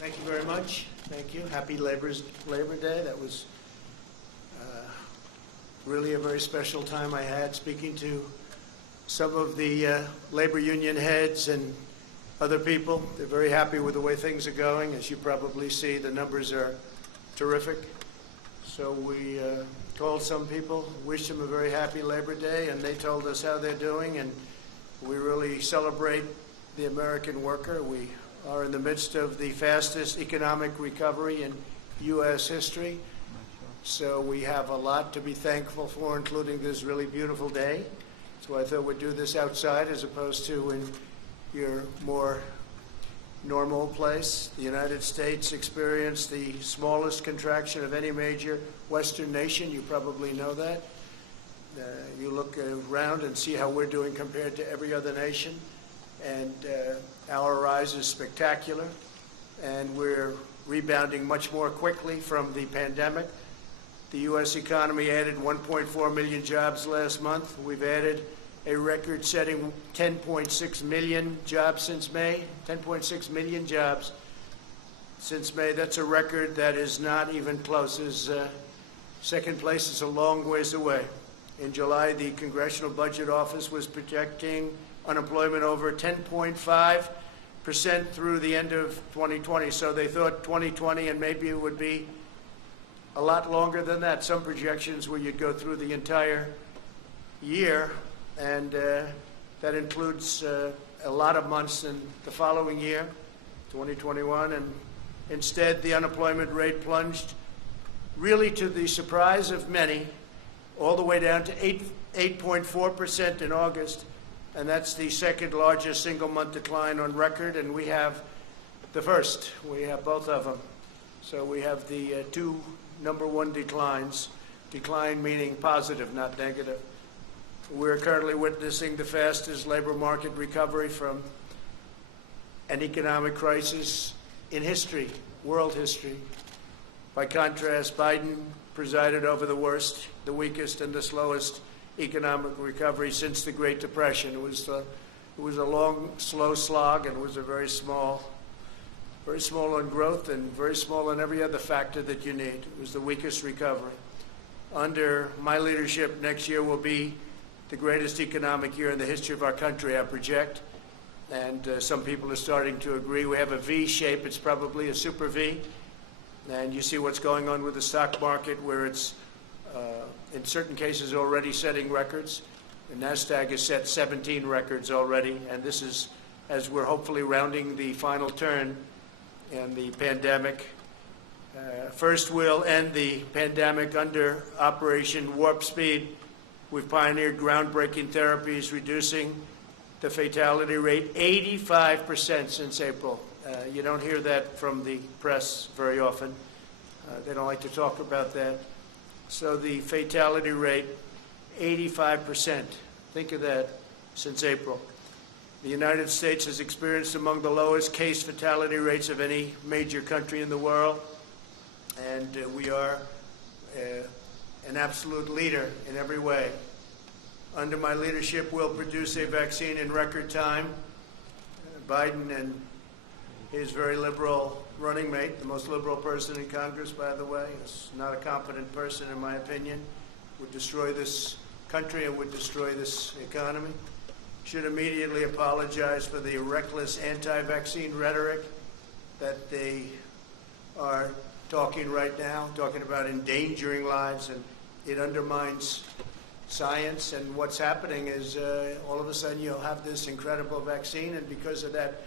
Thank you very much. Thank you. Happy Labor Day. That was really a very special time I had speaking to some of the labor union heads and other people. They're very happy with the way things are going. As you probably see, the numbers are terrific. So we called some people, wished them a very happy Labor Day, and they told us how they're doing, and we really celebrate the American worker. We are in the midst of the fastest economic recovery in U.S. history. So we have a lot to be thankful for, including this really beautiful day. So I thought we'd do this outside as opposed to in your more normal place. The United States experienced the smallest contraction of any major Western nation. You probably know that. You look around and see how we're doing compared to every other nation. And our rise is spectacular, and we're rebounding much more quickly from the pandemic. The U.S. economy added 1.4 million jobs last month. We've added a record-setting 10.6 million jobs since May. 10.6 million jobs since May. That's a record that is not even close. Second place is a long ways away. In July, the Congressional Budget Office was projecting unemployment over 10.5% through the end of 2020. So they thought 2020, and maybe it would be a lot longer than that. Some projections where you'd go through the entire year, and that includes a lot of months in the following year, 2021. And instead, the unemployment rate plunged, really to the surprise of many, all the way down to 8.4% in August. And that's the second largest single-month decline on record, and we have the first. We have both of them. So we have the two number one declines, decline meaning positive, not negative. We're currently witnessing the fastest labor market recovery from an economic crisis in history, world history. By contrast, Biden presided over the worst, the weakest, and the slowest economic recovery since the Great Depression. It was a long, slow slog, and it was a very small on growth and very small on every other factor that you need. It was the weakest recovery. Under my leadership, next year will be the greatest economic year in the history of our country, I project. And some people are starting to agree. We have a V shape. It's probably a super V. And you see what's going on with the stock market, where it's in certain cases already setting records. The NASDAQ has set 17 records already, and this is as we're hopefully rounding the final turn in the pandemic. First, we'll end the pandemic under Operation Warp Speed. We've pioneered groundbreaking therapies, reducing the fatality rate 85% since April. You don't hear that from the press very often. They don't like to talk about that. So the fatality rate, 85%. Think of that, since April. The United States has experienced among the lowest case fatality rates of any major country in the world. And we are an absolute leader in every way. Under my leadership, we'll produce a vaccine in record time. Biden and his very liberal running mate, the most liberal person in Congress, by the way, is not a competent person, in my opinion, would destroy this country and would destroy this economy, should immediately apologize for the reckless anti-vaccine rhetoric that they are talking right now, talking about endangering lives, and it undermines science. And what's happening is all of a sudden you'll have this incredible vaccine, and because of that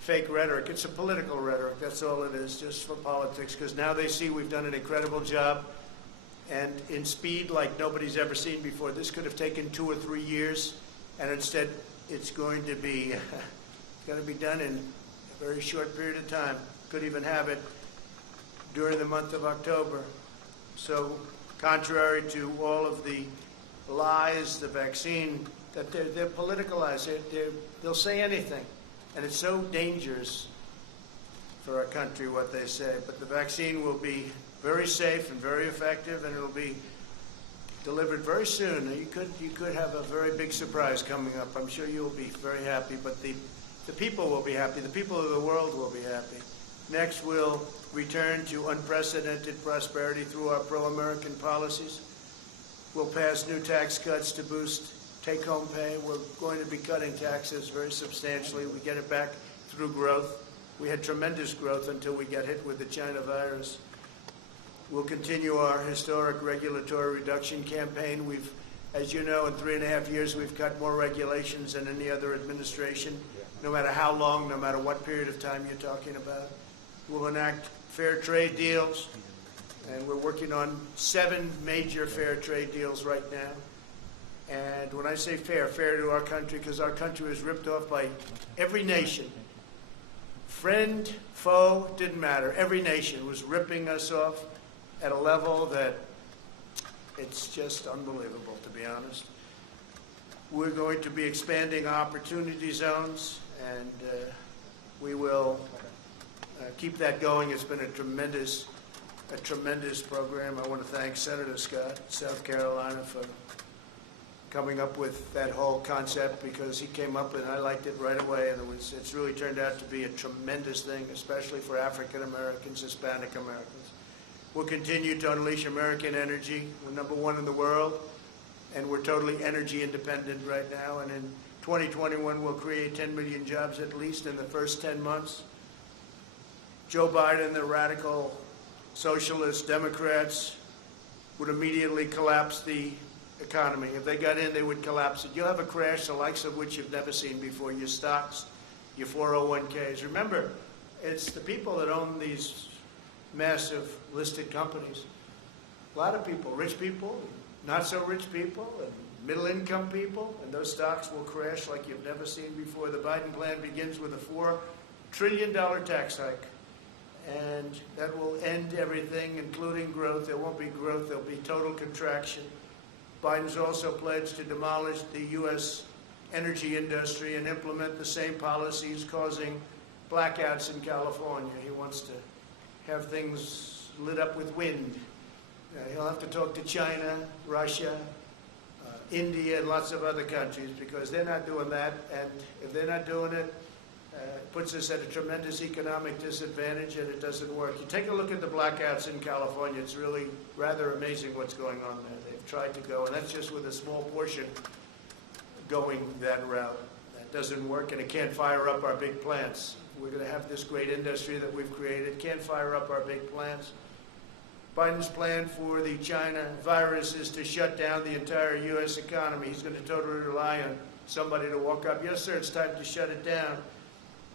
fake rhetoric, it's a political rhetoric, that's all it is, just for politics, because now they see we've done an incredible job, and in speed like nobody's ever seen before. This could have taken 2 or 3 years, and instead it's going to be done in a very short period of time. Could even have it during the month of October. So contrary to all of the lies, the vaccine, that they're politicalized, they'll say anything. And it's so dangerous for our country, what they say. But the vaccine will be very safe and very effective, and it will be delivered very soon. You could have a very big surprise coming up. I'm sure you'll be very happy, but the people will be happy. The people of the world will be happy. Next, we'll return to unprecedented prosperity through our pro-American policies. We'll pass new tax cuts to boost take-home pay. We're going to be cutting taxes very substantially. We get it back through growth. We had tremendous growth until we got hit with the China virus. We'll continue our historic regulatory reduction campaign. We've, as you know, in 3.5 years, we've cut more regulations than any other administration, no matter how long, no matter what period of time you're talking about. We'll enact fair trade deals, and we're working on 7 major fair trade deals right now. And when I say fair, fair to our country, because our country was ripped off by every nation. Friend, foe, didn't matter. Every nation was ripping us off at a level that it's just unbelievable, to be honest. We're going to be expanding opportunity zones, and we will keep that going. It's been a tremendous program. I want to thank Senator Scott, South Carolina, for coming up with that whole concept, because he came up and I liked it right away, and it's really turned out to be a tremendous thing, especially for African Americans, Hispanic Americans. We'll continue to unleash American energy. We're #1 in the world, and we're totally energy independent right now. And in 2021, we'll create 10 million jobs at least in the first 10 months. Joe Biden, the radical socialist Democrats, would immediately collapse the economy. If they got in, they would collapse it. You'll have a crash the likes of which you've never seen before. Your stocks, your 401ks. Remember, it's the people that own these massive listed companies. A lot of people, rich people, not so rich people, and middle-income people, and those stocks will crash like you've never seen before. The Biden plan begins with a $4 trillion tax hike, and that will end everything, including growth. There won't be growth. There'll be total contraction. Biden's also pledged to demolish the U.S. energy industry and implement the same policies causing blackouts in California. He wants to have things lit up with wind. He'll have to talk to China, Russia, India, and lots of other countries, because they're not doing that. And if they're not doing it, it puts us at a tremendous economic disadvantage, and it doesn't work. You take a look at the blackouts in California. It's really rather amazing what's going on there. They've tried to go, and that's just with a small portion going that route. That doesn't work, and it can't fire up our big plants. We're going to have this great industry that we've created. Can't fire up our big plants. Biden's plan for the China virus is to shut down the entire U.S. economy. He's going to totally rely on somebody to walk up. Yes, sir, it's time to shut it down.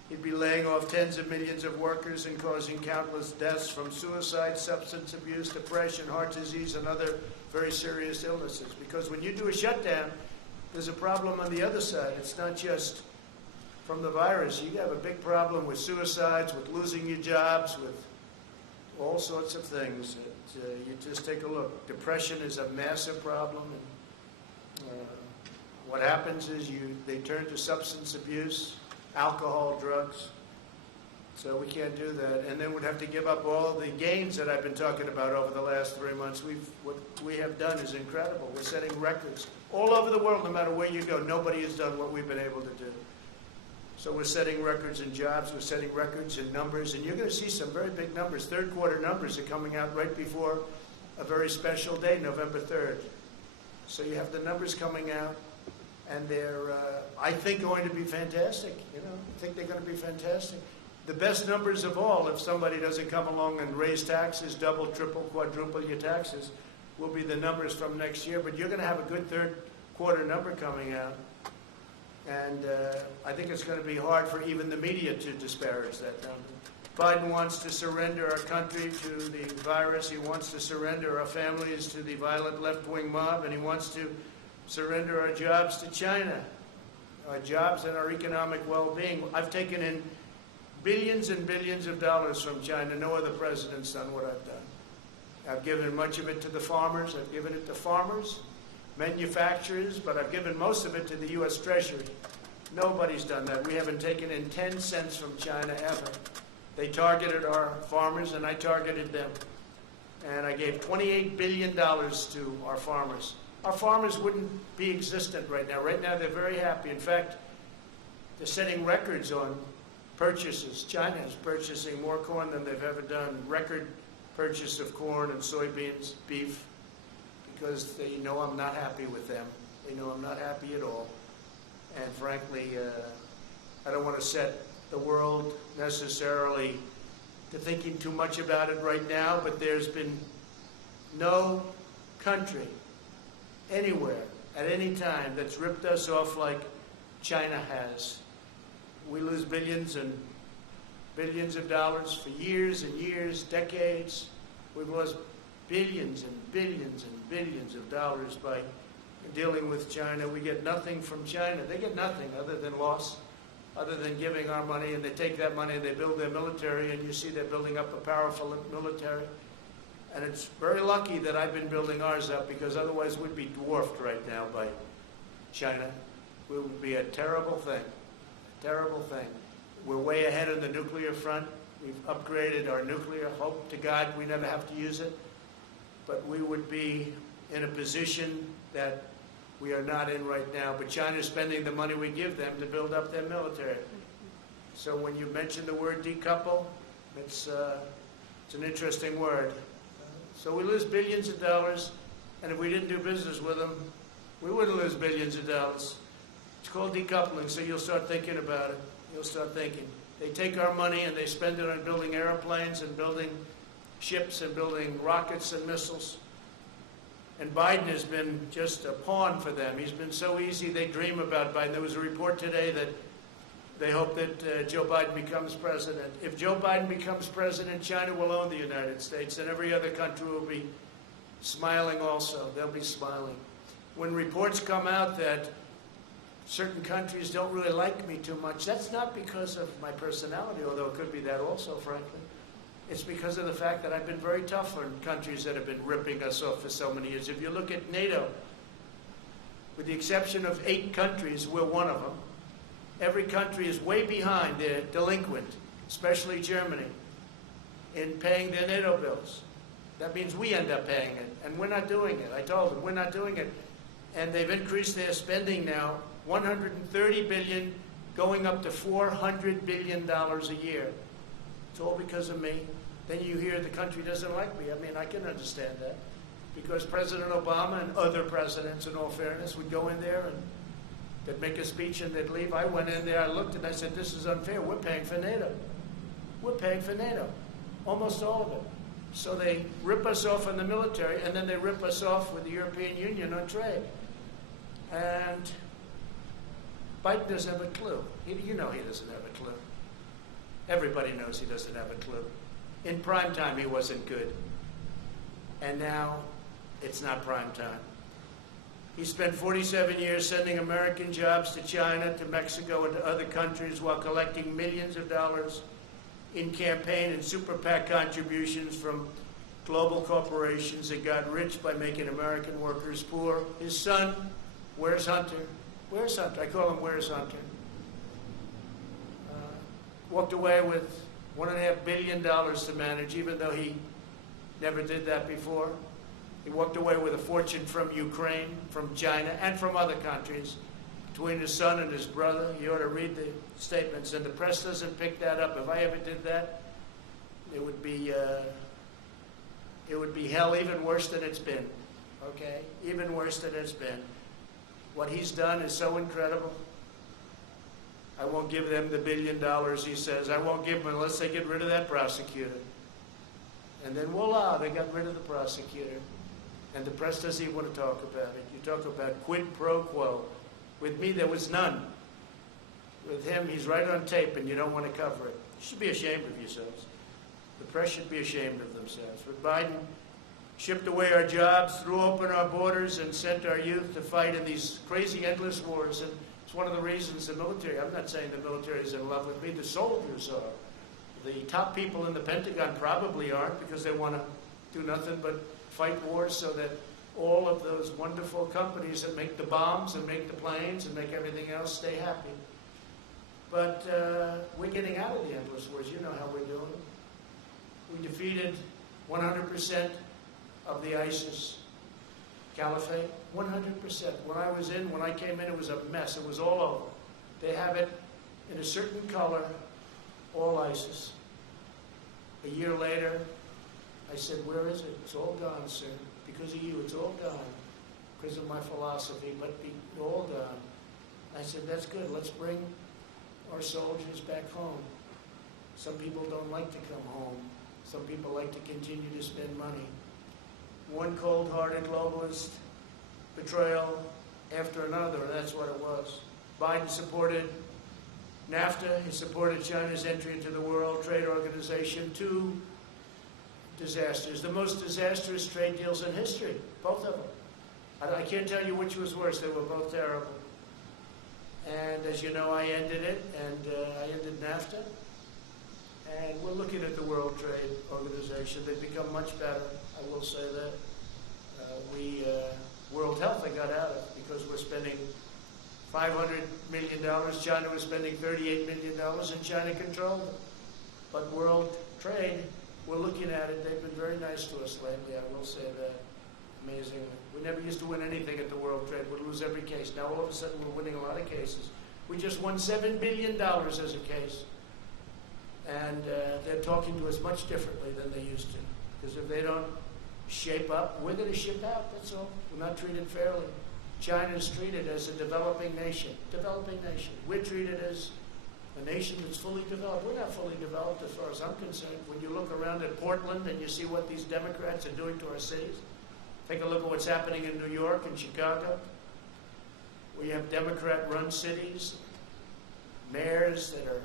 He'd be laying off tens of millions of workers and causing countless deaths from suicide, substance abuse, depression, heart disease, and other very serious illnesses. Because when you do a shutdown, there's a problem on the other side. It's not just from the virus. You have a big problem with suicides, with losing your jobs, with all sorts of things. You just take a look. Depression is a massive problem. And, what happens is they turn to substance abuse, alcohol, drugs. So we can't do that. And then we'd have to give up all the gains that I've been talking about over the last 3 months. What we have done is incredible. We're setting records all over the world. No matter where you go, nobody has done what we've been able to do. So we're setting records in jobs, we're setting records in numbers, and you're going to see some very big numbers. Third quarter numbers are coming out right before a very special day, November 3rd. So you have the numbers coming out, and they're, I think, going to be fantastic. I think they're going to be fantastic. The best numbers of all, if somebody doesn't come along and raise taxes, double, triple, quadruple your taxes, will be the numbers from next year. But you're going to have a good third quarter number coming out. And I think it's going to be hard for even the media to disparage that number. Biden wants to surrender our country to the virus. He wants to surrender our families to the violent left-wing mob. And he wants to surrender our jobs to China, our jobs and our economic well-being. I've taken in billions and billions of dollars from China. No other president's done what I've done. I've given much of it to the farmers. I've given it to farmers, manufacturers, but I've given most of it to the U.S. Treasury. Nobody's done that. We haven't taken in 10 cents from China ever. They targeted our farmers, and I targeted them. And I gave $28 billion to our farmers. Our farmers wouldn't be existent right now. Right now, they're very happy. In fact, they're setting records on purchases. China is purchasing more corn than they've ever done. Record purchase of corn and soybeans, beef, because they know I'm not happy with them. They know I'm not happy at all. And frankly, I don't want to set the world necessarily to thinking too much about it right now, but there's been no country anywhere at any time that's ripped us off like China has. We lose billions and billions of dollars for years and years, decades. We've lost billions and billions and billions of dollars by dealing with China. We get nothing from China. They get nothing other than loss, other than giving our money, and they take that money and they build their military, and you see they're building up a powerful military. And it's very lucky that I've been building ours up, because otherwise we'd be dwarfed right now by China. It would be a terrible thing, terrible thing. We're way ahead on the nuclear front. We've upgraded our nuclear. Hope to God we never have to use it. But we would be in a position that we are not in right now. But China's spending the money we give them to build up their military. So when you mention the word decouple, it's an interesting word. So we lose billions of dollars, and if we didn't do business with them, we wouldn't lose billions of dollars. It's called decoupling, so you'll start thinking about it. You'll start thinking. They take our money and they spend it on building airplanes and building ships and building rockets and missiles. And Biden has been just a pawn for them. He's been so easy, they dream about Biden. There was a report today that they hope that Joe Biden becomes president. If Joe Biden becomes president, China will own the United States, and every other country will be smiling also. They'll be smiling. When reports come out that certain countries don't really like me too much, that's not because of my personality, although it could be that also, frankly. It's because of the fact that I've been very tough on countries that have been ripping us off for so many years. If you look at NATO, with the exception of 8 countries, we're one of them. Every country is way behind. They're delinquent, especially Germany, in paying their NATO bills. That means we end up paying it, and we're not doing it. I told them, we're not doing it. And they've increased their spending now, $130 billion, going up to $400 billion a year. It's all because of me. Then you hear the country doesn't like me. I mean, I can understand that. Because President Obama and other presidents, in all fairness, would go in there and they'd make a speech and they'd leave. I went in there, I looked, and I said, this is unfair. We're paying for NATO. We're paying for NATO. Almost all of it. So they rip us off on the military, and then they rip us off with the European Union on trade. And Biden doesn't have a clue. You know he doesn't have a clue. Everybody knows he doesn't have a clue. In prime time, he wasn't good. And now, it's not prime time. He spent 47 years sending American jobs to China, to Mexico, and to other countries while collecting millions of dollars in campaign and super PAC contributions from global corporations that got rich by making American workers poor. His son, where's Hunter? Where's Hunter? I call him Where's Hunter. Walked away with $1.5 billion to manage, even though he never did that before. He walked away with a fortune from Ukraine, from China, and from other countries, between his son and his brother. You ought to read the statements, and the press doesn't pick that up. If I ever did that, it would be hell, even worse than it's been, okay? Even worse than it's been. What he's done is so incredible. I won't give them the $1 billion, he says. I won't give them unless they get rid of that prosecutor. And then voila, they got rid of the prosecutor. And the press doesn't even want to talk about it. You talk about quid pro quo. With me, there was none. With him, he's right on tape, and you don't want to cover it. You should be ashamed of yourselves. The press should be ashamed of themselves. With Biden, shipped away our jobs, threw open our borders, and sent our youth to fight in these crazy, endless wars. And it's one of the reasons the military, I'm not saying the military is in love with me, the soldiers are. The top people in the Pentagon probably aren't, because they want to do nothing but fight wars so that all of those wonderful companies that make the bombs and make the planes and make everything else stay happy. But we're getting out of the endless wars. You know how we're doing it. We defeated 100% of the ISIS caliphate. 100%. When I came in, it was a mess. It was all over. They have it in a certain color all ISIS. A year later, I said, where is it? It's all gone, sir. Because of you, it's all gone. Because of my philosophy, but it's all gone. I said, that's good. Let's bring our soldiers back home. Some people don't like to come home. Some people like to continue to spend money. One cold-hearted globalist betrayal after another, and that's what it was. Biden supported NAFTA. He supported China's entry into the World Trade Organization. Two disasters, the most disastrous trade deals in history, both of them. I can't tell you which was worse. They were both terrible. And as you know, I ended it, and I ended NAFTA. And we're looking at the World Trade Organization. They've become much better, I will say that. World Health, I got out of because we're spending $500 million. China was spending $38 million, and China controlled it. But World Trade, we're looking at it. They've been very nice to us lately, I will say that. Amazingly. We never used to win anything at the World Trade. We'd lose every case. Now all of a sudden we're winning a lot of cases. We just won $7 billion as a case. And they're talking to us much differently than they used to. Because if they don't shape up, we're going to ship out, that's all. We're not treated fairly. China is treated as a developing nation. Developing nation. We're treated as a nation that's fully developed. We're not fully developed as far as I'm concerned. When you look around at Portland and you see what these Democrats are doing to our cities, take a look at what's happening in New York and Chicago. We have Democrat-run cities, mayors that are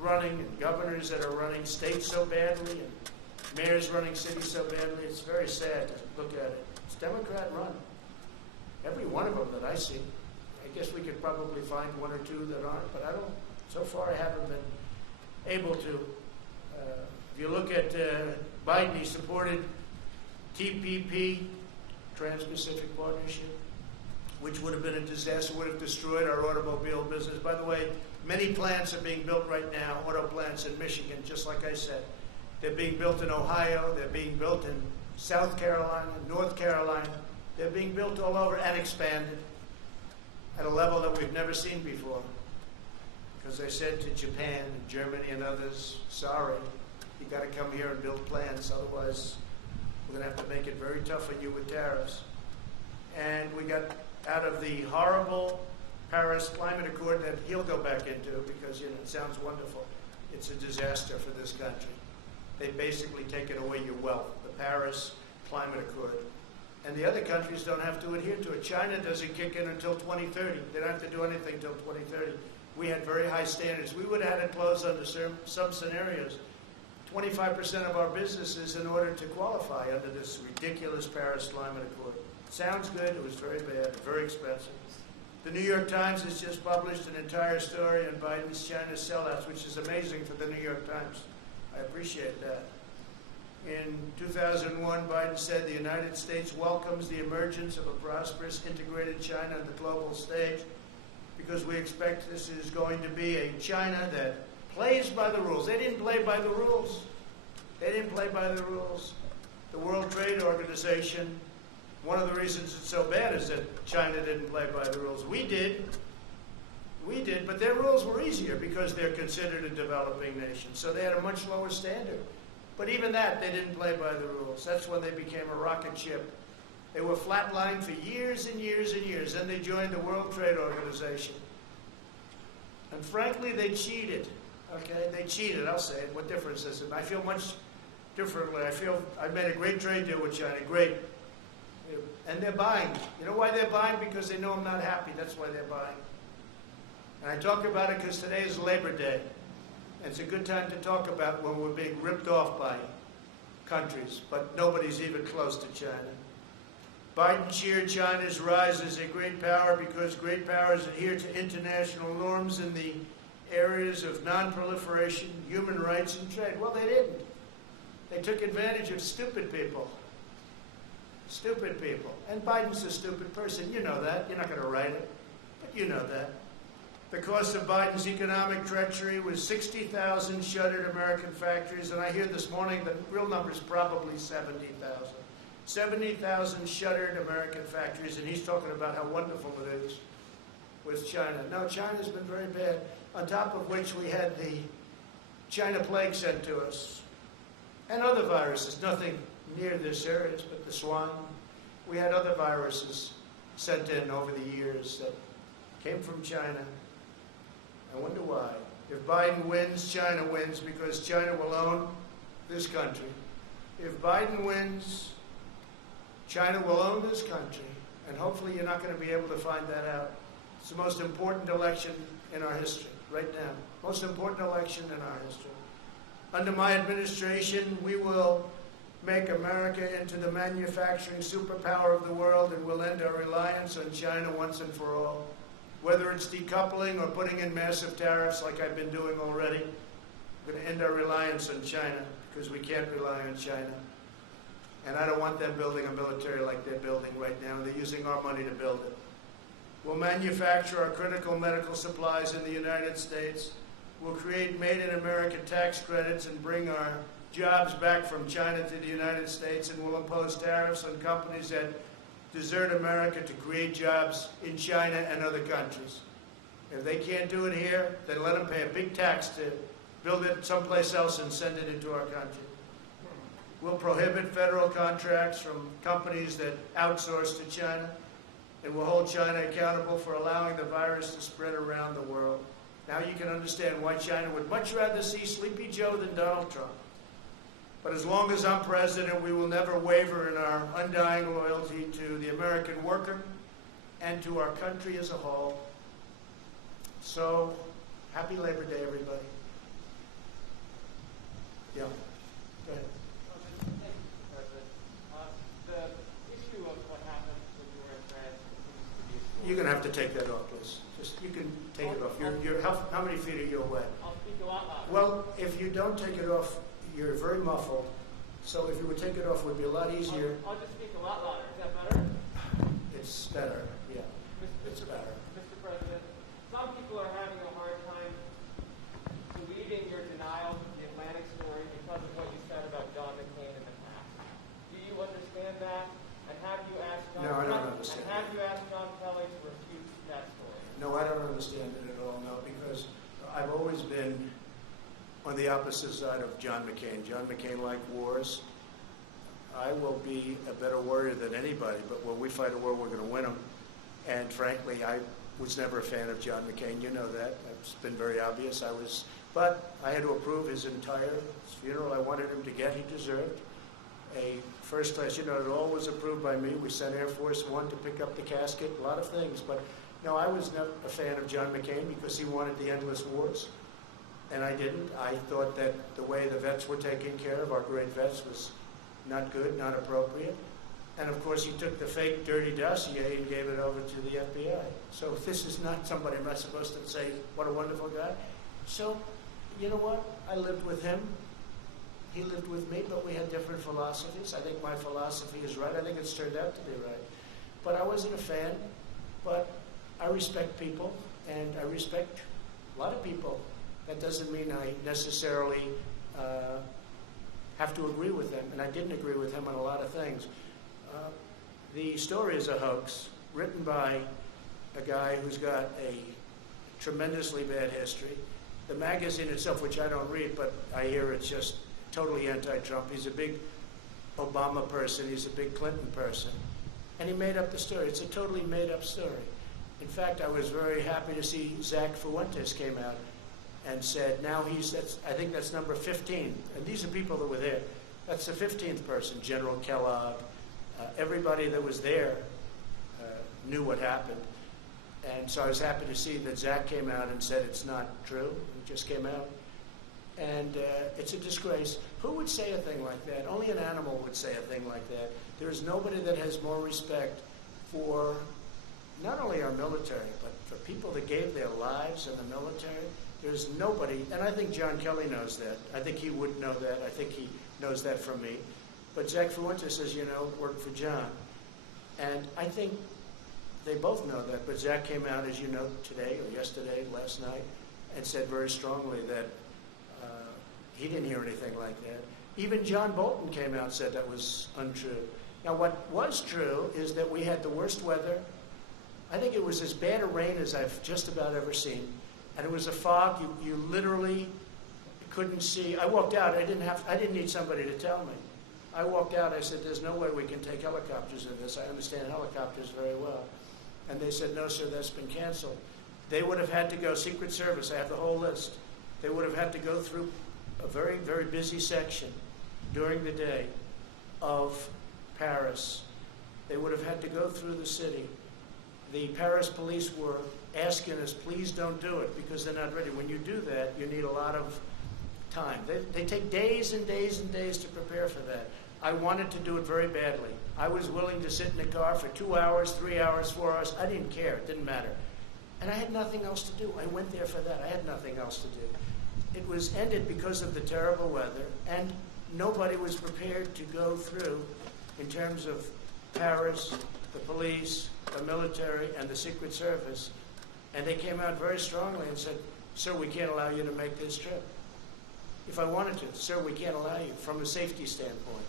running, and governors that are running states so badly, and mayors running cities so badly. It's very sad to look at it. It's Democrat-run. Every one of them that I see. I guess we could probably find one or two that aren't, but I don't. So far, I haven't been able to. If you look at Biden, he supported TPP, Trans-Pacific Partnership, which would have been a disaster, would have destroyed our automobile business. By the way, many plants are being built right now, auto plants in Michigan, just like I said. They're being built in Ohio, they're being built in South Carolina, North Carolina. They're being built all over and expanded at a level that we've never seen before. Because I said to Japan and Germany and others, sorry, you got to come here and build plants, otherwise we're going to have to make it very tough on you with tariffs. And we got out of the horrible Paris Climate Accord that he'll go back into because, you know, it sounds wonderful. It's a disaster for this country. They basically taken away your wealth, the Paris Climate Accord. And the other countries don't have to adhere to it. China doesn't kick in until 2030. They don't have to do anything until 2030. We had very high standards. We would have had it closed under some scenarios. 25% of our businesses in order to qualify under this ridiculous Paris Climate Accord. Sounds good. It was very bad, very expensive. The New York Times has just published an entire story on Biden's China sellouts, which is amazing for the New York Times. I appreciate that. In 2001, Biden said the United States welcomes the emergence of a prosperous, integrated China on the global stage because we expect this is going to be a China that plays by the rules. They didn't play by the rules. They didn't play by the rules. The World Trade Organization, one of the reasons it's so bad is that China didn't play by the rules. We did, but their rules were easier because they're considered a developing nation. So they had a much lower standard. But even that, they didn't play by the rules. That's when they became a rocket ship. They were flatlined for years and years and years. Then they joined the World Trade Organization. And frankly, they cheated. Okay, they cheated, I'll say it. What difference is it? I feel much differently. I feel I made a great trade deal with China, great. And they're buying. You know why they're buying? Because they know I'm not happy. That's why they're buying. And I talk about it because today is Labor Day. And it's a good time to talk about when we're being ripped off by countries, but nobody's even close to China. Biden cheered China's rise as a great power because great powers adhere to international norms in the areas of non-proliferation, human rights, and trade. Well, they didn't. They took advantage of stupid people. Stupid people. And Biden's a stupid person. You know that. You're not going to write it, but you know that. The cost of Biden's economic treachery was 60,000 shuttered American factories, and I hear this morning the real number is probably 70,000. 70,000 shuttered American factories, and he's talking about how wonderful it is with China. No, China's been very bad, on top of which we had the China plague sent to us, and other viruses, nothing near this serious, but the swine. We had other viruses sent in over the years that came from China. I wonder why. If Biden wins, China wins, because China will own this country. If Biden wins, China will own this country, and hopefully you're not going to be able to find that out. It's the most important election in our history, right now. Most important election in our history. Under my administration, we will make America into the manufacturing superpower of the world, and we'll end our reliance on China once and for all. Whether it's decoupling or putting in massive tariffs like I've been doing already, we're going to end our reliance on China because we can't rely on China. And I don't want them building a military like they're building right now. They're using our money to build it. We'll manufacture our critical medical supplies in the United States. We'll create made-in-America tax credits and bring our jobs back from China to the United States, and we'll impose tariffs on companies that desert America to create jobs in China and other countries. If they can't do it here, then let them pay a big tax to build it someplace else and send it into our country. We'll prohibit federal contracts from companies that outsource to China, and we'll hold China accountable for allowing the virus to spread around the world. Now you can understand why China would much rather see Sleepy Joe than Donald Trump. But as long as I'm president, we will never waver in our undying loyalty to the American worker and to our country as a whole. So, happy Labor Day, everybody. Yeah. Go ahead. Thank you, President. The issue of what happened when you were in France continues to be a story. You're going to have to take that off, please. Just, you can take it off. How many feet are you away? I'll speak a lot louder. Well, if you don't take it off, you're very muffled. So if you would take it off, it would be a lot easier. I'll just speak a lot louder. Is that better? It's better, yeah. It's better. Mr. President, some people are having a hard time believing your denial of the Atlantic story because of what you said about John McCain in the past. Do you understand that? And have you asked John? No, I don't understand. And have you asked John Kelly to refute that story? No, I don't understand it at all, no, because I've always been on the opposite side of John McCain. John McCain liked wars. I will be a better warrior than anybody, but when we fight a war, we're going to win them. And frankly, I was never a fan of John McCain. You know that. It's been very obvious. But I had to approve his entire funeral. I wanted him to get, he deserved a first class. You know, it all was approved by me. We sent Air Force One to pick up the casket, a lot of things. But no, I was never a fan of John McCain because he wanted the endless wars. And I didn't. I thought that the way the vets were taken care of, our great vets, was not good, not appropriate. And of course, he took the fake dirty dossier and gave it over to the FBI. So this is not somebody I'm not supposed to say, what a wonderful guy. So, you know what? I lived with him. He lived with me, but we had different philosophies. I think my philosophy is right. I think it's turned out to be right. But I wasn't a fan. But I respect people, and I respect a lot of people. That doesn't mean I necessarily have to agree with them, and I didn't agree with him on a lot of things. The story is a hoax written by a guy who's got a tremendously bad history. The magazine itself, which I don't read, but I hear it's just totally anti-Trump. He's a big Obama person. He's a big Clinton person. And he made up the story. It's a totally made-up story. In fact, I was very happy to see Zach Fuentes came out and said, now I think that's number 15. And these are people that were there. That's the 15th person, General Kellogg. Everybody that was there knew what happened. And so I was happy to see that Zach came out and said it's not true. It just came out. And it's a disgrace. Who would say a thing like that? Only an animal would say a thing like that. There is nobody that has more respect for not only our military, but for people that gave their lives in the military. There's nobody, and I think John Kelly knows that. I think he would know that. I think he knows that from me. But Zach Fuentes says, worked for John. And I think they both know that. But Zach came out, as you know, today or yesterday, last night, and said very strongly that he didn't hear anything like that. Even John Bolton came out and said that was untrue. Now, what was true is that we had the worst weather. I think it was as bad a rain as I've just about ever seen. And it was a fog. You literally couldn't see. I walked out. I didn't need somebody to tell me. I walked out. I said, "There's no way we can take helicopters in this. I understand helicopters very well." And they said, "No, sir, that's been canceled." They would have had to go, Secret Service, I have the whole list. They would have had to go through a very, very busy section during the day of Paris. They would have had to go through the city. The Paris police were asking us, please don't do it, because they're not ready. When you do that, you need a lot of time. They take days and days and days to prepare for that. I wanted to do it very badly. I was willing to sit in the car for 2 hours, 3 hours, 4 hours. I didn't care. It didn't matter. And I had nothing else to do. I went there for that. I had nothing else to do. It was ended because of the terrible weather, and nobody was prepared to go through, in terms of Paris, the police, the military, and the Secret Service. And they came out very strongly and said, "Sir, we can't allow you to make this trip." If I wanted to, "Sir, we can't allow you," from a safety standpoint.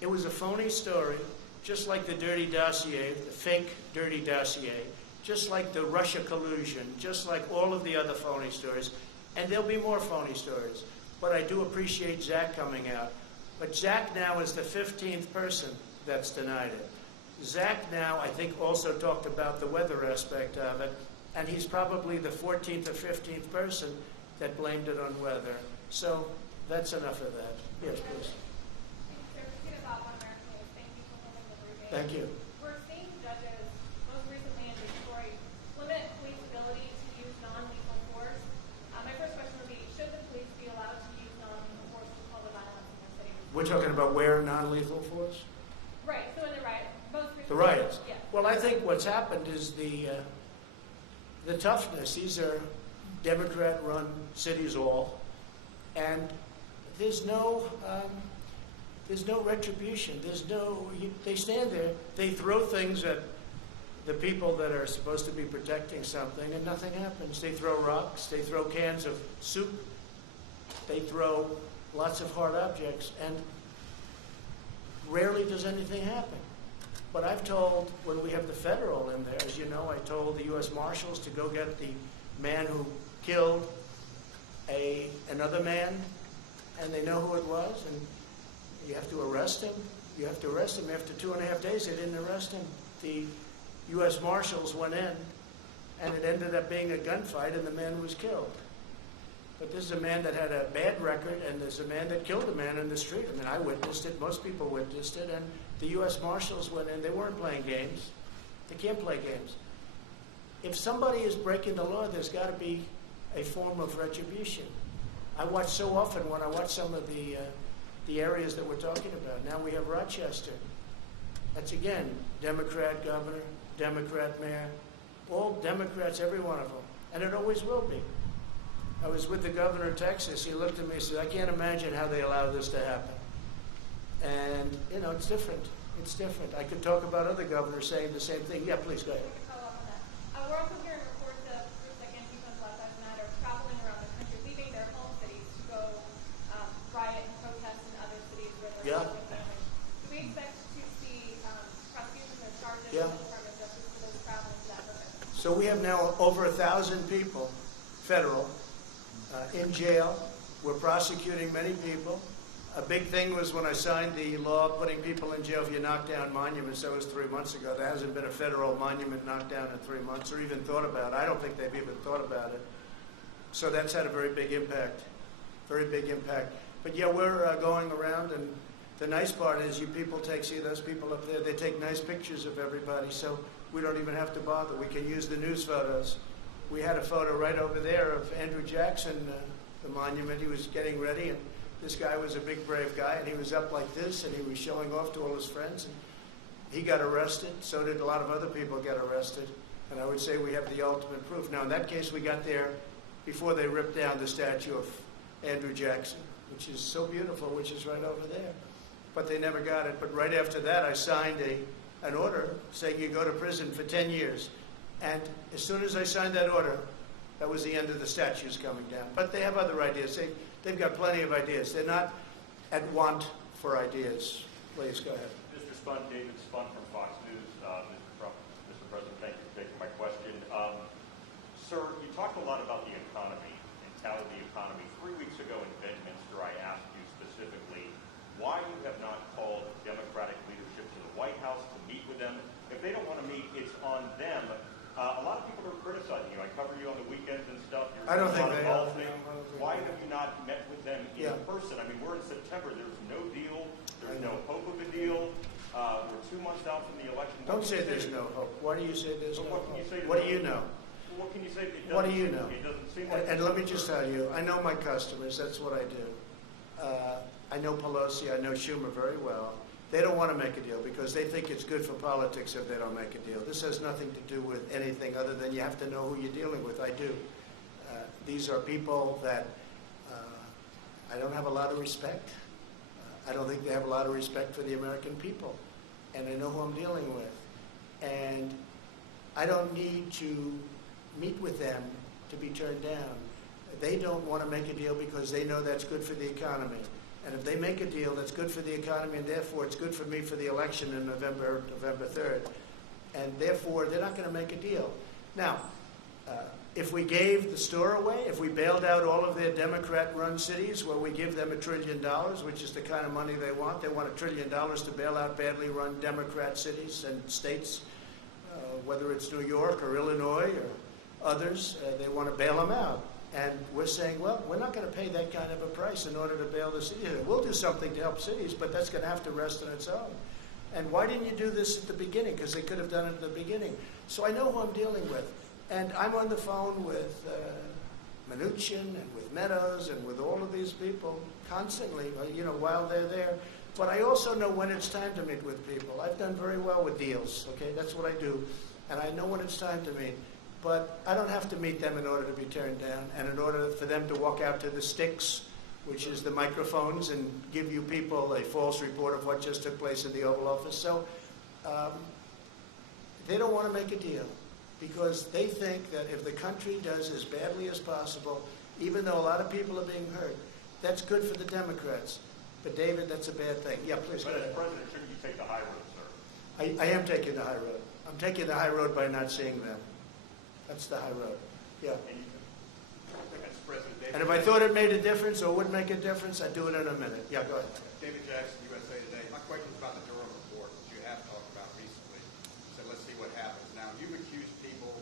It was a phony story, just like the dirty dossier, the fake dirty dossier, just like the Russia collusion, just like all of the other phony stories. And there'll be more phony stories. But I do appreciate Zach coming out. But Zach now is the 15th person that's denied it. Zach now, I think, also talked about the weather aspect of it, and he's probably the 14th or 15th person that blamed it on weather. So that's enough of that. Yes, please. Thank you. We're seeing judges, most recently in Detroit, limit police ability to use non-lethal force. My first question would be, should the police be allowed to use non-lethal force to quell the violence in their city? We're talking about where non-lethal force? Right, so in the riot, most recently. The riots. Yeah. Well, I think what's happened is the toughness. These are Democrat-run cities all, and there's no retribution. They stand there, they throw things at the people that are supposed to be protecting something, and nothing happens. They throw rocks, they throw cans of soup, they throw lots of hard objects, and rarely does anything happen. But I've told, when we have the federal in there, as you know, I told the U.S. Marshals to go get the man who killed another man, and they know who it was, and you have to arrest him. You have to arrest him. After 2.5 days, they didn't arrest him. The U.S. Marshals went in, and it ended up being a gunfight, and the man was killed. But this is a man that had a bad record, and there's a man that killed a man in the street. I mean, I witnessed it. Most people witnessed it. And the U.S. Marshals went in. They weren't playing games. They can't play games. If somebody is breaking the law, there's got to be a form of retribution. I watch so often when I watch some of the areas that we're talking about. Now we have Rochester. That's, again, Democrat governor, Democrat mayor, all Democrats, every one of them. And it always will be. I was with the governor of Texas. He looked at me and said, "I can't imagine how they allow this to happen." And, it's different. It's different. I could talk about other governors saying the same thing. Yeah, please, go ahead. Follow up on that. We're also hearing reports of groups like Antifa and Black Lives Matter traveling around the country, leaving their home cities to go riot and protest in other cities where they're holding families. Do we expect to see prosecutions or charges in the Department of Justice for those traveling to that purpose? So we have now over 1,000 people, federal, in jail. We're prosecuting many people. A big thing was when I signed the law putting people in jail if you knock down monuments. That was 3 months ago. There hasn't been a federal monument knocked down in 3 months or even thought about it. I don't think they've even thought about it. So that's had a very big impact, very big impact. But yeah, we're going around, and the nice part is you people see those people up there, they take nice pictures of everybody, so we don't even have to bother. We can use the news photos. We had a photo right over there of Andrew Jackson, the monument. He was getting ready, and this guy was a big, brave guy, and he was up like this, and he was showing off to all his friends. And he got arrested. So did a lot of other people get arrested. And I would say we have the ultimate proof. Now, in that case, we got there before they ripped down the statue of Andrew Jackson, which is so beautiful, which is right over there. But they never got it. But right after that, I signed an order saying you go to prison for 10 years. And as soon as I signed that order, that was the end of the statues coming down. But they have other ideas. They've got plenty of ideas. They're not at want for ideas. Please, go ahead. Mr. Spun, David Spun from Fox News. Mr. President, thank you for taking my question. Sir, you talked a lot about the economy and touted the economy. 3 weeks ago in Bentonville, person, I mean, we're in September, there's no deal, there's no hope of a deal. We're 2 months out from the election. Don't say there's no hope. Why do you say there's no What hope? can you say? What do you know? What can you say? What do you know? It doesn't seem like. And let me just tell you, I know my customers, that's what I do. I know Pelosi, I know Schumer very well. They don't want to make a deal because they think it's good for politics if they don't make a deal. This has nothing to do with anything other than you have to know who you're dealing with. I do. These are people that I don't have a lot of respect. I don't think they have a lot of respect for the American people. And I know who I'm dealing with. And I don't need to meet with them to be turned down. They don't want to make a deal because they know that's good for the economy. And if they make a deal that's good for the economy, and therefore it's good for me for the election in November 3rd, and therefore they're not going to make a deal. Now, if we gave the store away, if we bailed out all of their Democrat-run cities where we give them $1 trillion, which is the kind of money they want $1 trillion to bail out badly run Democrat cities and states, whether it's New York or Illinois or others, they want to bail them out. And we're saying, well, we're not going to pay that kind of a price in order to bail the city. We'll do something to help cities, but that's going to have to rest on its own. And why didn't you do this at the beginning? Because they could have done it at the beginning. So I know who I'm dealing with. And I'm on the phone with Mnuchin and with Meadows and with all of these people constantly, while they're there. But I also know when it's time to meet with people. I've done very well with deals, okay? That's what I do. And I know when it's time to meet. But I don't have to meet them in order to be turned down and in order for them to walk out to the sticks, which is the microphones, and give you people a false report of what just took place in the Oval Office. So they don't want to make a deal because they think that if the country does as badly as possible, even though a lot of people are being hurt, that's good for the Democrats. But, David, that's a bad thing. Yeah, please go But ahead. as president, shouldn't you take the high road, sir? I am taking the high road. I'm taking the high road by not seeing them. That's the high road. Yeah. As President David And if I thought it made a difference or would make a difference, I'd do it in a minute. Yeah, go ahead. David Jackson, USA Today. My question is about the Durham report, which you have talked about recently. So let's see what happens. Now, you've accused people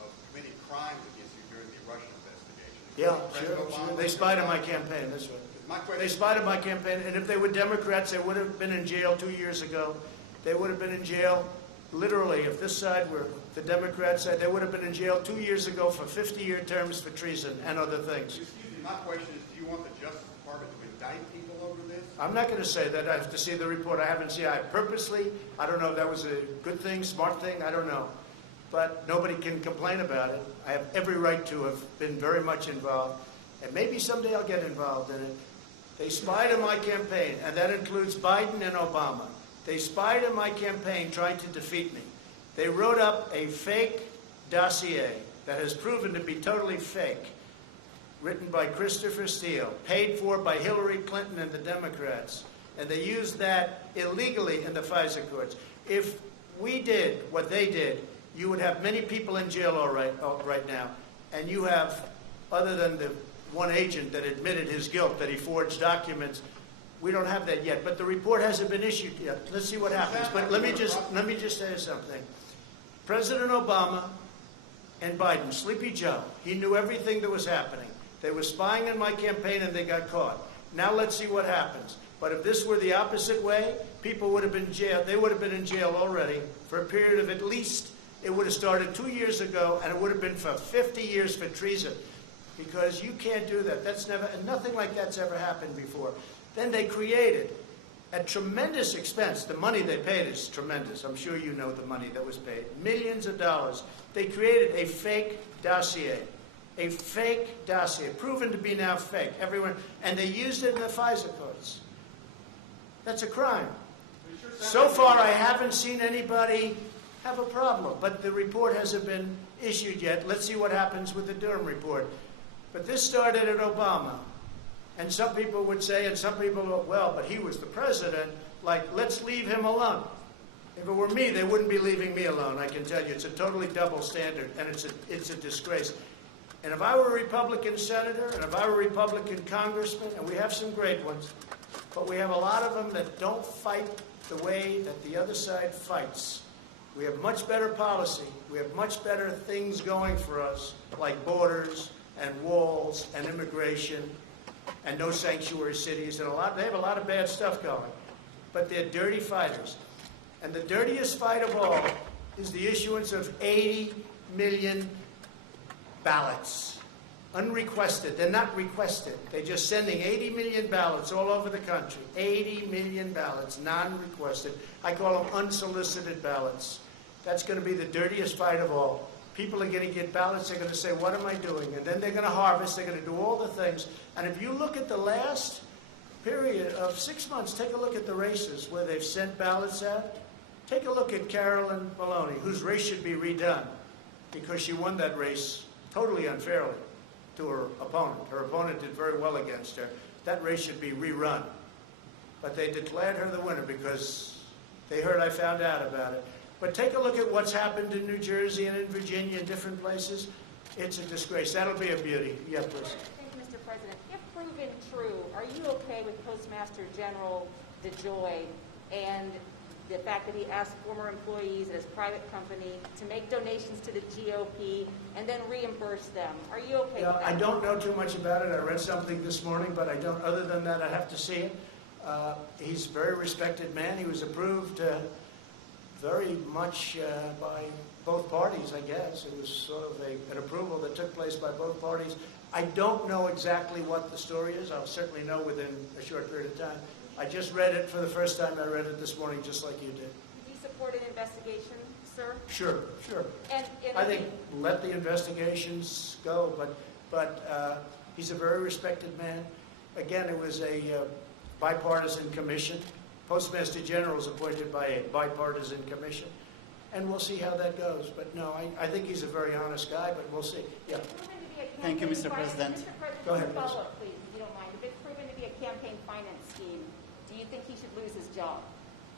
of committing crimes against you during the Russian investigation. Yeah, President sure. Obama- They spied on my campaign, that's right. My They question, spied on my campaign, and if they were Democrats, they would have been in jail 2 years ago. They would have been in jail, literally, if this side were the Democrat side, they would have been in jail 2 years ago for 50-year terms for treason and other things. excuse me, my question is, do you want the Justice Department to indict people over this? I'm not going to say that. I have to see the report. I haven't seen it. I don't know if that was a good thing, smart thing, I don't know. But nobody can complain about it. I have every right to have been very much involved. And maybe someday I'll get involved in it. They spied on my campaign, and that includes Biden and Obama. They spied on my campaign trying to defeat me. They wrote up a fake dossier that has proven to be totally fake, written by Christopher Steele, paid for by Hillary Clinton and the Democrats. And they used that illegally in the FISA courts. If we did what they did, you would have many people in jail right now. And you have, other than the one agent that admitted his guilt, that he forged documents, we don't have that yet. But the report hasn't been issued yet. Let's see what happens. But let me just say something. President Obama and Biden, Sleepy Joe, he knew everything that was happening. They were spying on my campaign and they got caught. Now let's see what happens. But if this were the opposite way, people would have been in jail. They would have been in jail already for a period of at least, it would have started 2 years ago, and it would have been for 50 years for treason. Because you can't do that. That's never, and nothing like that's ever happened before. Then they created, at tremendous expense, the money they paid is tremendous. I'm sure you know the money that was paid. Millions of dollars. They created a fake dossier. A fake dossier, proven to be now fake. Everyone, and they used it in the FISA courts. That's a crime. So far, I haven't seen anybody have a problem, but the report hasn't been issued yet. Let's see what happens with the Durham report. But this started at Obama. And some people would say, and some people, well, but he was the president, like, let's leave him alone. If it were me, they wouldn't be leaving me alone, I can tell you. It's a totally double standard, and it's a disgrace. And if I were a Republican senator, and if I were a Republican congressman, and we have some great ones, but we have a lot of them that don't fight the way that the other side fights. We have much better policy. We have much better things going for us, like borders and walls and immigration. and no sanctuary cities, and they have a lot of bad stuff going. But they're dirty fighters. And the dirtiest fight of all is the issuance of 80 million ballots. Unrequested. They're not requested. They're just sending 80 million ballots all over the country. 80 million ballots, non-requested. I call them unsolicited ballots. That's going to be the dirtiest fight of all. People are going to get ballots. They're going to say, what am I doing? And then they're going to harvest. They're going to do all the things. And if you look at the last period of 6 months, take a look at the races where they've sent ballots out. Take a look at Carolyn Maloney, whose race should be redone because she won that race totally unfairly to her opponent. Her opponent did very well against her. That race should be rerun. But they declared her the winner because they heard I found out about it. But take a look at what's happened in New Jersey and in Virginia and different places. It's a disgrace. That'll be a beauty. Yeah, please. Thank you, Mr. President. If proven true, are you okay with Postmaster General DeJoy and the fact that he asked former employees at his private company to make donations to the GOP and then reimburse them? Are you okay with that? I don't know too much about it. I read something this morning, but I don't. Other than that, I have to see it. He's a very respected man. He was approved very much by both parties, I guess. It was sort of an approval that took place by both parties. I don't know exactly what the story is. I'll certainly know within a short period of time. I just read it for the first time. I read it this morning just like you did. Do you support an investigation, sir? Sure. And I think let the investigations go, but he's a very respected man. Again, it was a bipartisan commission. Postmaster General is appointed by a bipartisan commission, and we'll see how that goes. But no, I think he's a very honest guy, but we'll see. Yeah. Thank you, Mr. President. Mr. President, Go ahead, follow up, please, if you don't mind. If it's proven to be a campaign finance scheme, do you think he should lose his job?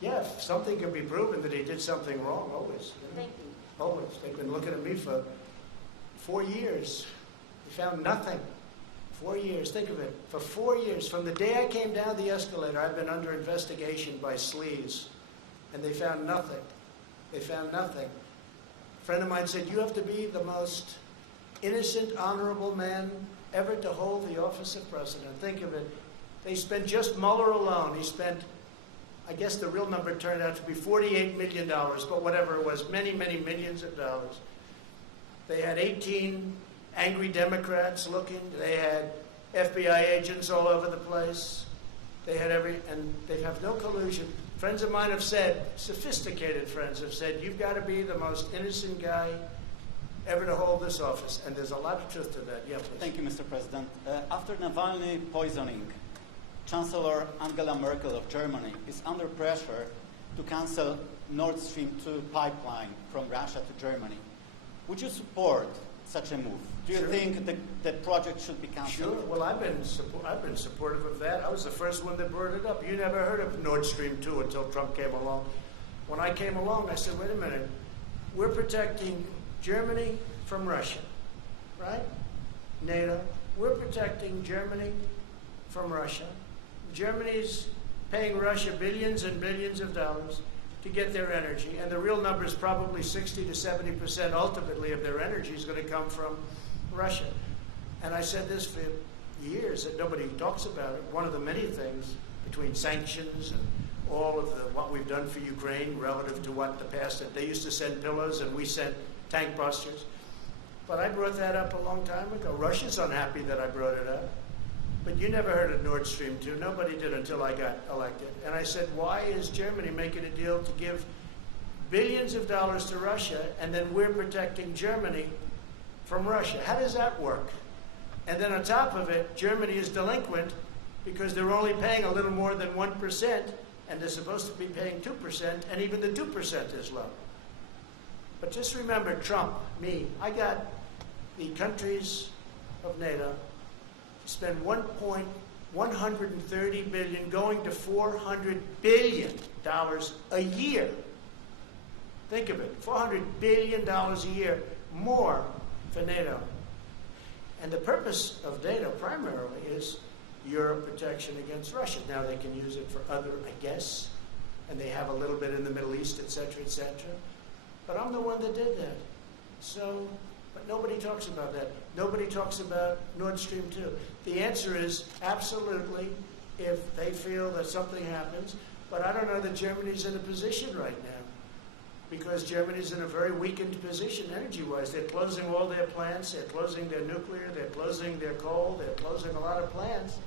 Yeah, if something can be proven that he did something wrong, always. Thank you. Always. They've been looking at me for 4 years. They found nothing. 4 years. Think of it. For 4 years, from the day I came down the escalator, I've been under investigation by sleaze, and they found nothing. They found nothing. A friend of mine said, you have to be the most innocent, honorable man ever to hold the office of president. Think of it. They spent just Mueller alone. He spent, I guess the real number turned out to be $48 million, but whatever it was, many, many millions of dollars. They had 18 angry Democrats looking. They had FBI agents all over the place. They had and they have no collusion. Friends of mine have said, sophisticated friends have said, you've got to be the most innocent guy ever to hold this office. And there's a lot of truth to that. Yeah, please. Thank you, Mr. President. After Navalny poisoning, Chancellor Angela Merkel of Germany is under pressure to cancel Nord Stream 2 pipeline from Russia to Germany. Would you support such a move? Do you Sure. think the project should be canceled? Sure. Well, I've been supportive of that. I was the first one that brought it up. You never heard of Nord Stream 2 until Trump came along. When I came along, I said, wait a minute. We're protecting Germany from Russia, right? NATO. We're protecting Germany from Russia. Germany's paying Russia billions and billions of dollars to get their energy, and the real number is probably 60 to 70% ultimately of their energy is going to come from Russia. And I said this for years that nobody talks about it. One of the many things between sanctions and all of what we've done for Ukraine relative to what the past, that they used to send pillows and we sent tank busters. But I brought that up a long time ago. Russia's unhappy that I brought it up. But you never heard of Nord Stream 2. Nobody did until I got elected. And I said, why is Germany making a deal to give billions of dollars to Russia, and then we're protecting Germany from Russia? How does that work? And then on top of it, Germany is delinquent because they're only paying a little more than 1%, and they're supposed to be paying 2%, and even the 2% is low. But just remember, Trump, me, I got the countries of NATO spend $130 billion going to $400 billion a year. Think of it, $400 billion a year more for NATO. And the purpose of NATO primarily is Europe protection against Russia. Now they can use it for other, I guess, and they have a little bit in the Middle East, et cetera, et cetera. But I'm the one that did that. So But nobody talks about that. Nobody talks about Nord Stream 2. The answer is absolutely if they feel that something happens. But I don't know that Germany's in a position right now, because Germany's in a very weakened position energy-wise. They're closing all their plants. They're closing their nuclear. They're closing their coal. They're closing a lot of plants.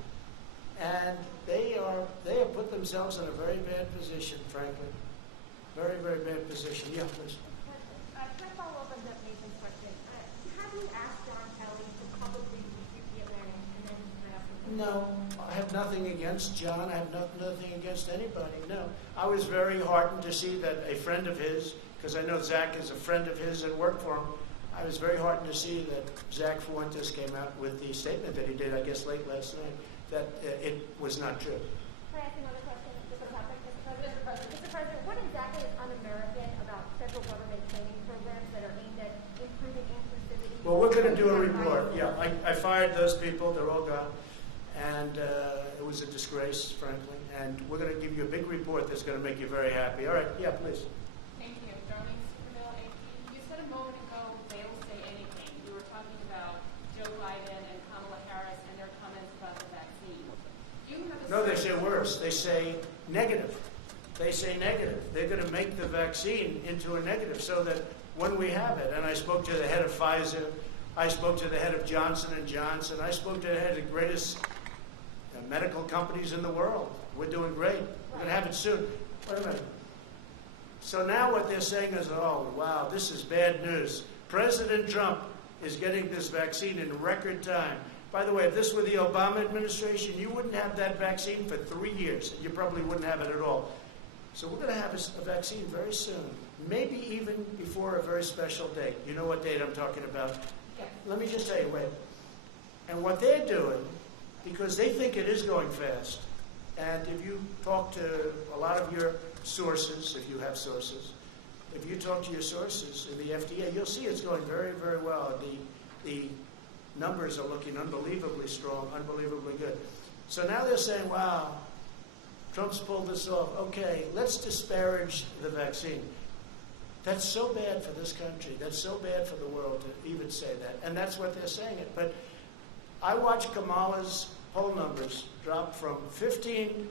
And they have put themselves in a very bad position, frankly. Very, very bad position. Yeah, please. Can I follow up on Jeff Mason's question? Have you asked John Kelly to publicly refute the Atlantic and then perhaps... No, I have nothing against John. I have nothing against anybody, no. I was very heartened to see that a friend of his, because I know Zach is a friend of his and worked for him, I was very heartened to see that Zach Fuentes came out with the statement that he did, I guess, late last night, that it was not true. Can I ask another question? Mr. President, what exactly is un-American about federal government training programs that are aimed at improving inclusivity? Well, we're going to do a report. Yeah, I fired those people. They're all gone. And it was a disgrace, frankly. And we're going to give you a big report that's going to make you very happy. All right. Yeah, please. Thank you. Darlene Superville, AP. You said a moment ago, they'll say anything. You were talking about Joe Biden and Kamala Harris and their comments about the vaccine. You have a No, they say worse. They say negative. They say negative. They're going to make the vaccine into a negative so that when we have it, and I spoke to the head of Pfizer, I spoke to the head of Johnson & Johnson, I spoke to the head of the greatest medical companies in the world. We're doing great. We're going to have it soon. Wait a minute. So now what they're saying is, oh, wow, this is bad news. President Trump is getting this vaccine in record time. By the way, if this were the Obama administration, you wouldn't have that vaccine for 3 years. You probably wouldn't have it at all. So we're going to have a vaccine very soon, maybe even before a very special date. You know what date I'm talking about? Let me just tell you, wait. And what they're doing, because they think it is going fast, and if you talk to a lot of your sources, if you have sources, if you talk to your sources in the FDA, you'll see it's going very, very well. The numbers are looking unbelievably strong, unbelievably good. So now they're saying, wow, Trump's pulled this off. Okay, let's disparage the vaccine. That's so bad for this country. That's so bad for the world to even say that. And that's what they're saying it. But I watched Kamala's poll numbers drop from 15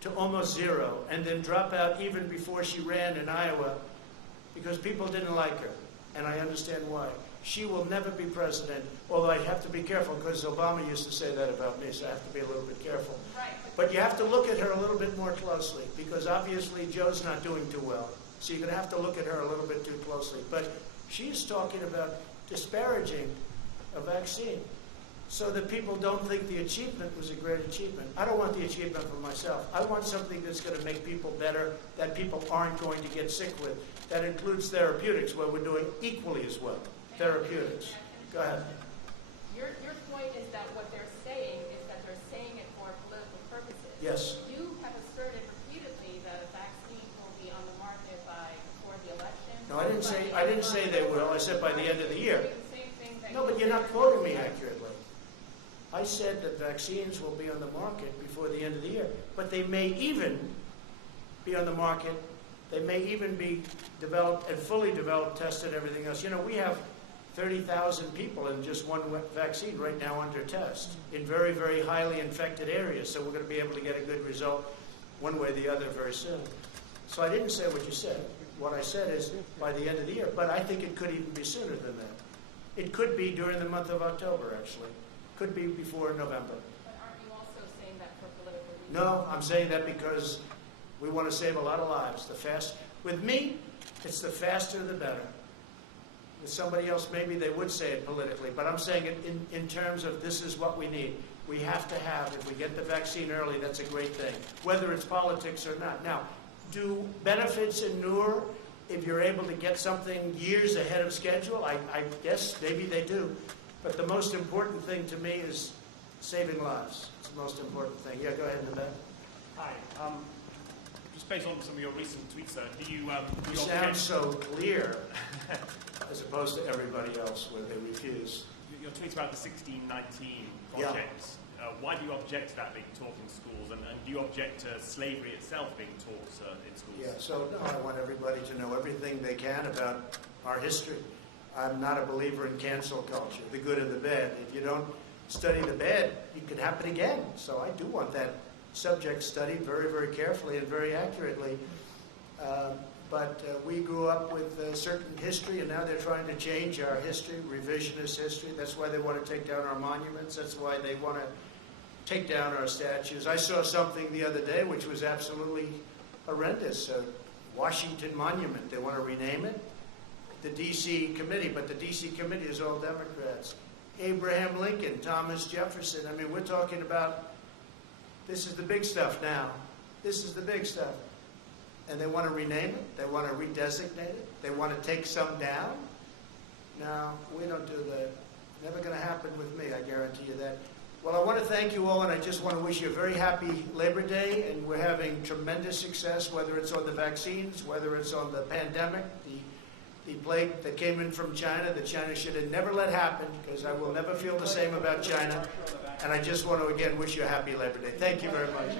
to almost 0, and then drop out even before she ran in Iowa because people didn't like her. And I understand why. She will never be president, although I have to be careful because Obama used to say that about me, so I have to be a little bit careful. Right. But you have to look at her a little bit more closely because obviously Joe's not doing too well. So you're going to have to look at her a little bit too closely. But she's talking about disparaging a vaccine so that people don't think the achievement was a great achievement. I don't want the achievement for myself. I want something that's going to make people better, that people aren't going to get sick with. That includes therapeutics, where we're doing equally as well. Therapeutics. Go ahead. Your point is that what they're saying is that they're saying it for political purposes. Yes. You have asserted repeatedly that a vaccine will be on the market before the election. No, I didn't say they will. I said by the end of the year. The same thing that No, but you're not quoting me accurately. I said that vaccines will be on the market before the end of the year, but they may even be on the market. They may even be developed and fully developed, tested, everything else. You know, we have 30,000 people in just one vaccine right now under test in very, very highly infected areas. So we're going to be able to get a good result one way or the other very soon. So I didn't say what you said. What I said is by the end of the year, but I think it could even be sooner than that. It could be during the month of October, actually. Could be before November. But aren't you also saying that for political reasons? No, I'm saying that because we want to save a lot of lives. With me, it's the faster the better. With somebody else, maybe they would say it politically, but I'm saying it in terms of this is what we need. We have to have, if we get the vaccine early, that's a great thing, whether it's politics or not. Now, do benefits inure if you're able to get something years ahead of schedule? I guess maybe they do. But the most important thing to me is saving lives. It's the most important thing. Yeah, go ahead, Nabat. Hi. Just based on some of your recent tweets, sir, do you You sound so clear as opposed to everybody else where they refuse. your tweets about the 1619 Yeah. project? Why do you object to that being taught in schools, and do you object to slavery itself being taught in schools? Yeah, so no, I want everybody to know everything they can about our history. I'm not a believer in cancel culture, the good and the bad. If you don't study the bad, it could happen again. So I do want that subject studied very, very carefully and very accurately. But we grew up with a certain history, and now they're trying to change our history, revisionist history. That's why they want to take down our monuments. That's why they want to take down our statues. I saw something the other day which was absolutely horrendous. Washington Monument. They want to rename it. The D.C. committee, but the D.C. committee is all Democrats. Abraham Lincoln, Thomas Jefferson. I mean, we're talking about, this is the big stuff now. This is the big stuff. And they want to rename it. They want to redesignate it. They want to take some down. No, we don't do that. Never going to happen with me, I guarantee you that. Well, I want to thank you all, and I just want to wish you a very happy Labor Day. And we're having tremendous success, whether it's on the vaccines, whether it's on the pandemic, the plague that came in from China that China should have never let happen, because I will never feel the same about China. And I just want to, again, wish you a happy Labor Day. Thank you very much.